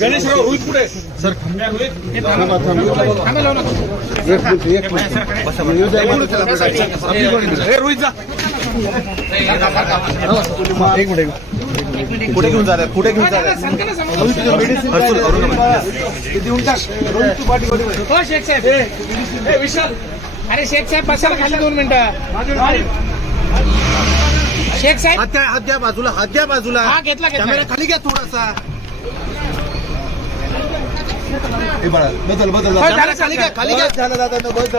गणेशराव रोहित कुठे सर रोहित जा एक मिनिट कुठे घेऊन जाणार कुठे घेऊन जाणार शेख साहेब विशाल अरे शेख साहेब बसायला खाली 2 मिनिटं शेख साहेब हात द्या बाजूला हा घेतला कॅमेरा खाली घ्या थोडासा बदल खाली घ्या झालं दादा बस